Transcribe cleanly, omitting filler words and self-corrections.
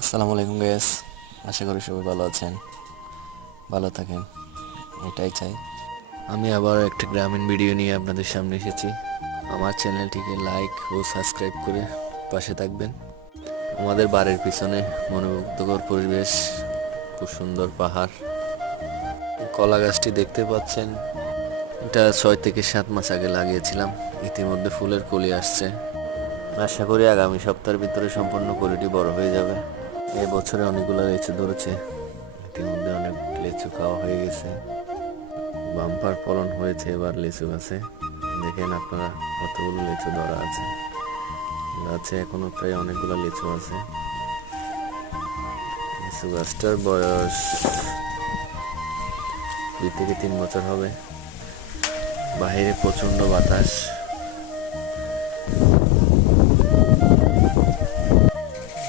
আসসালামু আলাইকুম গাইস, আশা করি সবাই ভালো আছেন, ভালো থাকেন, এটাই চাই। আমি আবার একটা গ্রামীণ ভিডিও নিয়ে আপনাদের সামনে এসেছি। আমার চ্যানেলটিকে লাইক ও সাবস্ক্রাইব করে পাশে থাকবেন। আমাদের বাড়ির পিছনে মনোমুগ্ধকর পরিবেশ, খুব সুন্দর পাহাড়। কলা গাছটি দেখতে পাচ্ছেন, এটা 6 থেকে 7 মাস আগে লাগিয়েছিলাম। ইতিমধ্যে ফুলের কলি আসছে। আশা করি আগামী সপ্তাহের ভিতরে সম্পূর্ণ কলিটি বড় হয়ে যাবে। এই বছরে অনেকগুলো লিচু ধরেছে, ইতিমধ্যে অনেক লিচু খাওয়া হয়ে গেছে। বাম্পার ফলন হয়েছে এবার লিচু গাছে। দেখেন আপনারা কতগুলো লিচু ধরা আছে গাছে, এখনো প্রায় অনেকগুলো লিচু আছে। লিচু গাছটার বয়স 2 থেকে 3 বছর হবে। বাহিরে প্রচন্ড বাতাস।